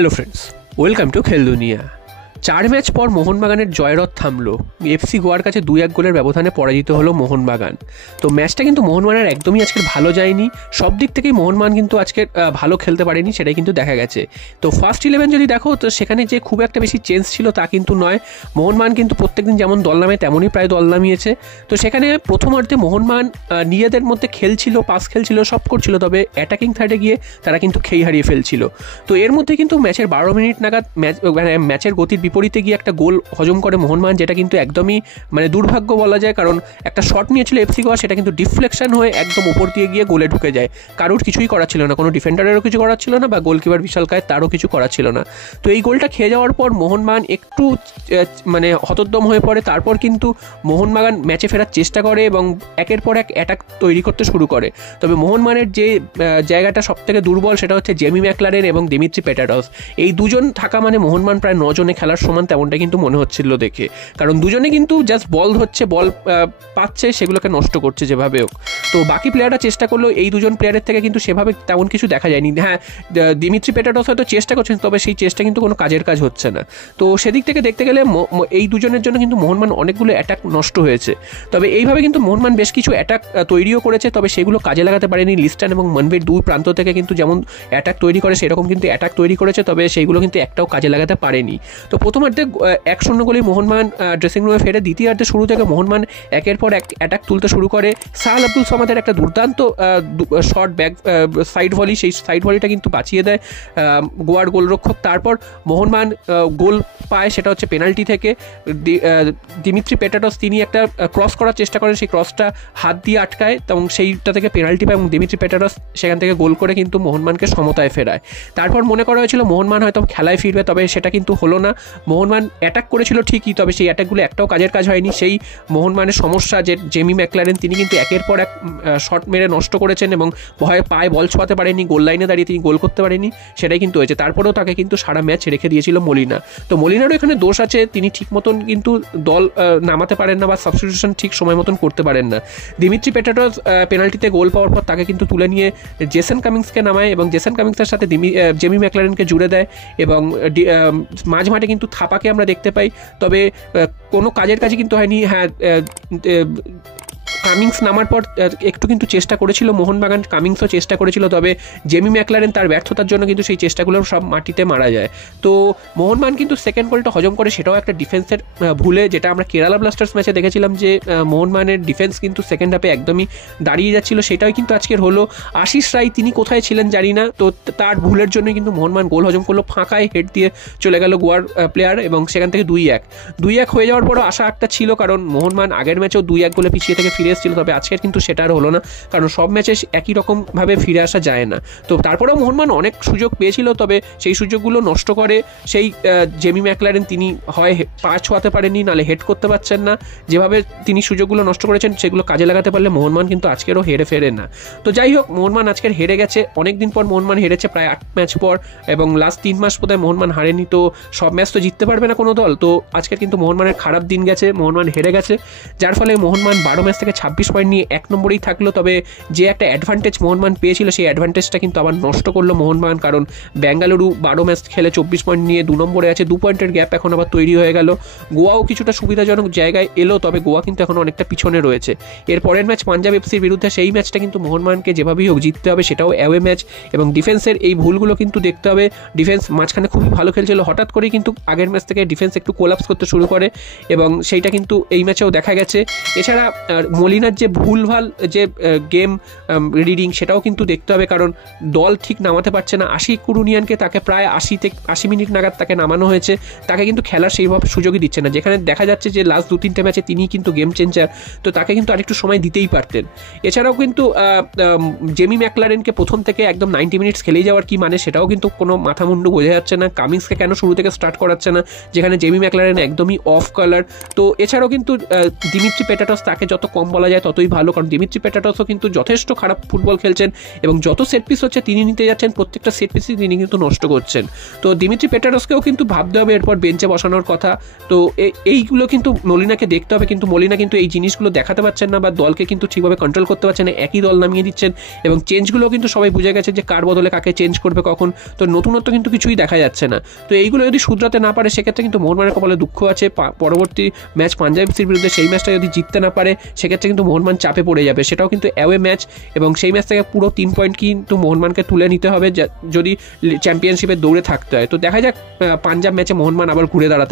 Hello friends, welcome to খেল দুনিয়া। 4 match পর মোহনবাগানের জয়রথ থামলো। এফসি গোয়ার কাছে 2-1 গোলের ব্যবধানে পরাজিত হলো মোহনবাগান। তো ম্যাচটা কিন্তু মোহনবাগানের একদমই আজকের ভালো যায়নি। সব দিক থেকেই মোহনবাগান কিন্তু আজকে ভালো খেলতে পারেনি, সেটাই কিন্তু দেখা গেছে। তো ফার্স্ট 11 যদি দেখো তো সেখানে যে খুব একটা বেশি চেঞ্জ ছিল তা কিন্তু নয়। মোহনবাগান কিন্তু প্রত্যেকদিন যেমন দল নামে তেমনই প্রায় দল নামিয়েছে। তো সেখানে প্রথমার্ধে মোহনবাগান নিজেদের মধ্যে খেলছিল, পাস খেলছিল, সব করছিল, তবে অ্যাটাকিং থার্ডে গিয়ে তারা কিন্তু খেই হারিয়ে ফেলছিল। তো এর মধ্যে কিন্তু ম্যাচের 12 মিনিট নাগাদ ম্যাচের গতির বিপরীতে গিয়ে একটা গোল হজম করে মোহনবাগান, যেটা কিন্তু একদমই দুর্ভাগ্য বলা যায়। কারণ একটা শট নিয়েছিল এফসি গোয়া, সেটা কিন্তু ডিফ্লেকশন হয়ে একদম উপর দিয়ে গিয়ে গোলে ঢুকে যায়। কারোর কিছুই করার ছিল না, কোনো ডিফেন্ডারেরও কিছু করার ছিল না, বা গোলকিপার বিশালকায় তারও কিছু করার ছিল না। তো এই গোলটা খেয়ে যাওয়ার পর মোহনবাগান একটু হতোদ্যম হয়ে পড়ে। তারপর কিন্তু মোহনবাগান ম্যাচে ফেরার চেষ্টা করে এবং একের পর এক অ্যাটাক তৈরি করতে শুরু করে। তবে মোহনবাগানের যে জায়গাটা সব থেকে দুর্বল সেটা হচ্ছে জেমি ম্যাকলারেন এবং দিমিত্রি পেটারস। এই দুজন থাকা মানে মোহনবাগান প্রায় 9 জনে খেলার সমান, তেমনটা কিন্তু মনে হচ্ছিল দেখে। কারণ দুজনে কিন্তু জাস্ট বল ধরছে, বল পাচ্ছে, সেগুলোকে নষ্ট করছে যেভাবে হোক। তো বাকি প্লেয়াররা চেষ্টা করলো, এই দুজন প্লেয়ারের থেকে কিন্তু সেভাবে তেমন কিছু দেখা যায়নি। হ্যাঁ, দিমিত্রি পেটারস হয়তো চেষ্টা করছেন, তবে সেই চেষ্টা কিন্তু কোনো কাজের কাজ হচ্ছে না। তো সেদিক থেকে দেখতে গেলে এই দুজনের জন্য কিন্তু মোহনবাগান অনেকগুলো অ্যাটাক নষ্ট হয়েছে। তবে এইভাবে কিন্তু মোহনবাগান বেশ কিছু অ্যাটাক তৈরিও করেছে, তবে সেগুলো কাজে লাগাতে পারেনি। লিস্টান এবং মনভীর দুই প্রান্ত থেকে কিন্তু যেমন অ্যাটাক তৈরি করে সেরকম কিন্তু অ্যাটাক তৈরি করেছে, তবে সেইগুলো কিন্তু একটাও কাজে লাগাতে পারেনি। তো প্রথমার্ধে 1-0 গোলে মোহনবাগান ড্রেসিং রুমে ফেরে। দ্বিতীয়ার্ধে শুরু থেকে মোহনবাগান একের পর এক অ্যাটাক তুলতে শুরু করে। সাহাল আব্দুল সামাদের একটা দুর্দান্ত শর্ট ব্যাক সাইড ভলি, সেই সাইড ভলিটা কিন্তু বাঁচিয়ে দেয় গোয়ার গোলরক্ষক। তারপর মোহনবাগান গোল পায়, সেটা হচ্ছে পেনাল্টি থেকে। দিমিত্রি পেটারস তিনি একটা ক্রস করার চেষ্টা করেন, সেই ক্রসটা হাত দিয়ে আটকায় এবং সেইটা থেকে পেনাল্টি পায় এবং দিমিত্রি পেটারস সেখান থেকে গোল করে কিন্তু মোহনবাগানকে সমতায় ফেরায়। তারপর মনে করা হয়েছিল মোহনবাগান হয়তো খেলায় ফিরবে, তবে সেটা কিন্তু হলো না। মোহনবাগান অ্যাটাক করেছিল ঠিকই, তবে সেই অ্যাটাকগুলো একটাও কাজের কাজ হয়নি। সেই মোহনবাগানের সমস্যা যে জেমি ম্যাকলারেন, তিনি কিন্তু একের পর এক শট মেরে নষ্ট করেছেন এবং ভয়ে পায়ে বল ছোঁয়াতে পারেনি, গোল লাইনে দাঁড়িয়ে তিনি গোল করতে পারেনি, সেটাই কিন্তু হয়েছে। তারপরেও তাকে কিন্তু সারা ম্যাচ রেখে দিয়েছিল মলিনা। তো মলিনারও এখানে দোষ আছে, তিনি ঠিক মতন কিন্তু দল নামাতে পারেন না বা সাবস্টিটিউশন ঠিক সময় মতন করতে পারেন না। দিমিত্রি পেটারস পেনাল্টিতে গোল পাওয়ার পর তাকে কিন্তু তুলে নিয়ে জেসন কামিংসকে নামায় এবং জেসন কামিংসের সাথে জেমি ম্যাকলারেনকে জুড়ে দেয় এবং মাঝ মাঠে কিন্তু থাপাকে আমরা দেখতে পাই, তবে কোনো কাজের কাজই কিন্তু হয়নি। হ্যাঁ, কামিংস নামার পর একটু কিন্তু চেষ্টা করেছিল মোহনবাগান, কামিংসও চেষ্টা করেছিল, তবে জেমি ম্যাকলারেন তার ব্যর্থতার জন্য কিন্তু সেই চেষ্টাগুলো সব মাটিতে মারা যায়। তো মোহনবাগান কিন্তু সেকেন্ড গোলটা হজম করে, সেটাও একটা ডিফেন্সের ভুলে, যেটা আমরা কেরালা ব্লাস্টার্স ম্যাচে দেখেছিলাম যে মোহনবাগানের ডিফেন্স কিন্তু সেকেন্ড হাফে একদমই দাঁড়িয়ে যাচ্ছিল, সেটাই কিন্তু আজকের হলো। আশিস রায় তিনি কোথায় ছিলেন জানি না, তো তার ভুলের জন্যই কিন্তু মোহনবাগান গোল হজম করলো। ফাঁকায় হেড দিয়ে চলে গেল গোয়ার প্লেয়ার এবং সেখান থেকে 2-1 হয়ে যাওয়ার পরও আশা একটা ছিল, কারণ মোহনবাগান আগের ম্যাচেও 2-1 গোলে পিছিয়ে থেকে ফিরে এসেছিল, তবে আজকের কিন্তু সেটা আর হলো না, কারণ সব ম্যাচে একই রকমভাবে ফিরে আসা যায় না। তো তারপরেও মোহনবাগান অনেক সুযোগ পেয়েছিল, তবে সেই সুযোগগুলো নষ্ট করে সেই জেমি ম্যাকলারেন, তিনি হয় পা ছোঁয়াতে পারেননি, নাহলে হেড করতে পারছেন না। যেভাবে তিনি সুযোগগুলো নষ্ট করেছেন সেগুলো কাজে লাগাতে পারলে মোহনবাগান কিন্তু আজকেরও হেরে ফেরে না। তো যাই হোক, মোহনবাগান আজকের হেরে গেছে, অনেকদিন পর মোহনবাগান হেরেছে, প্রায় 8 ম্যাচ পর, এবং লাস্ট 3 মাস বোধহয় মোহনবাগান হারেনি। তো সব ম্যাচ তো জিততে পারবে না কোনো দল, তো আজকের কিন্তু মোহনবাগানের খারাপ দিন গেছে, মোহনবাগান হেরে গেছে, যার ফলে মোহনবাগান 12 ম্যাচ থেকে 26 পয়েন্ট নিয়ে 1 নম্বরেই থাকলো। তবে যে একটা অ্যাডভান্টেজ মোহনবাগান পেয়েছিল, সেই অ্যাডভান্টেজটা কিন্তু আবার নষ্ট করলো মোহনবাগান, কারণ বেঙ্গালুরু 12 ম্যাচ খেলে 24 পয়েন্ট নিয়ে 2 নম্বরে আছে, 2 পয়েন্টের গ্যাপ এখন আবার তৈরি হয়ে গেল। গোয়াও কিছুটা সুবিধাজনক জায়গায় এলো, তবে গোয়া কিন্তু এখন অনেকটা পিছনে রয়েছে। এর পরের ম্যাচ পাঞ্জাব এফসির বিরুদ্ধে, সেই ম্যাচটা কিন্তু মোহনবাগানকে যেভাবেই হোক জিততে হবে, সেটাও অ্যাওয়ে ম্যাচ, এবং ডিফেন্সের এই ভুলগুলো কিন্তু দেখতে হবে। ডিফেন্স মাঝখানে খুবই ভালো খেলছিল, হঠাৎ করেই কিন্তু আগের ম্যাচ থেকে ডিফেন্স একটু কোলাপস করতে শুরু করে এবং সেইটা কিন্তু এই ম্যাচেও দেখা গেছে। এছাড়া মলিনার যে ভুলভাল যে গেম রিডিং, সেটাও কিন্তু দেখতে হবে, কারণ দল ঠিক নামাতে পারছে না। আশিক কুরুনিয়ানকে তাকে প্রায় 80 মিনিট নাগাদ তাকে নামানো হয়েছে, তাকে কিন্তু খেলার সেইভাবে সুযোগই দিচ্ছে না, যেখানে দেখা যাচ্ছে যে লাস্ট 2-3টে ম্যাচে তিনি কিন্তু গেম চেঞ্জার, তো তাকে কিন্তু আরেকটু সময় দিতেই পারতেন। এছাড়াও কিন্তু জেমি ম্যাকলারেনকে প্রথম থেকে একদম 90 মিনিটস খেলেই যাওয়ার কি মানে, সেটাও কিন্তু কোনো মাথা মুন্ডু বোঝা যাচ্ছে না। কামিংসকে কেন শুরু থেকে স্টার্ট করাচ্ছে না, যেখানে জেমি ম্যাকলারেন একদমই অফ কালার। তো এছাড়াও কিন্তু দিমিত্রি পেটারস, তাকে যত কম বলা যায় ততই ভালো, কারণ দিমিত্রি পেট্রাটসও কিন্তু যথেষ্ট খারাপ ফুটবল খেলছেন এবং যত সেট পিস হচ্ছে তিনি নিতে যাচ্ছেন, প্রত্যেকটা সেট পিসই তিনি কিন্তু নষ্ট করছেন। তো দিমিত্রি পেট্রাটসকেও কিন্তু ভাবতে হবে এরপর বেঞ্চে বসানোর কথা। তো এইগুলো কিন্তু মলিনাকে দেখতে হবে, কিন্তু মলিনা কিন্তু এই জিনিসগুলো দেখাতে পারছেন না বা দলকে কিন্তু ঠিকভাবে কন্ট্রোল করতে পারছেন না, একই দল নামিয়ে দিচ্ছেন এবং চেঞ্জগুলো কিন্তু সবাই বুঝে গেছে যে কার বদলে কাকে চেঞ্জ করবে কখন। তো নতুনত্ব কিন্তু কিছুই দেখা যাচ্ছে না। তো এইগুলো যদি শুধরাতে না পারে সেক্ষেত্রে কিন্তু মোহনবাগানের কপালে দুঃখ আছে। পরবর্তী ম্যাচ পাঞ্জাব এফসির বিরুদ্ধে, সেই ম্যাচটা যদি জিততে না পারে সেক্ষেত্রে কিন্তু মোহনবাগান চাপে পড়ে যাবে, সেটাও কিন্তু অ্যাওয়ে ম্যাচ এবং সেই ম্যাচ থেকে পুরো 3 পয়েন্ট কিন্তু মোহনবাগানকে তুলে নিতে হবে যদি চ্যাম্পিয়নশিপের দৌড়ে থাকতে হয়। তো দেখা যাক পাঞ্জাব ম্যাচে মোহনবাগান আবার ঘুরে দাঁড়াতে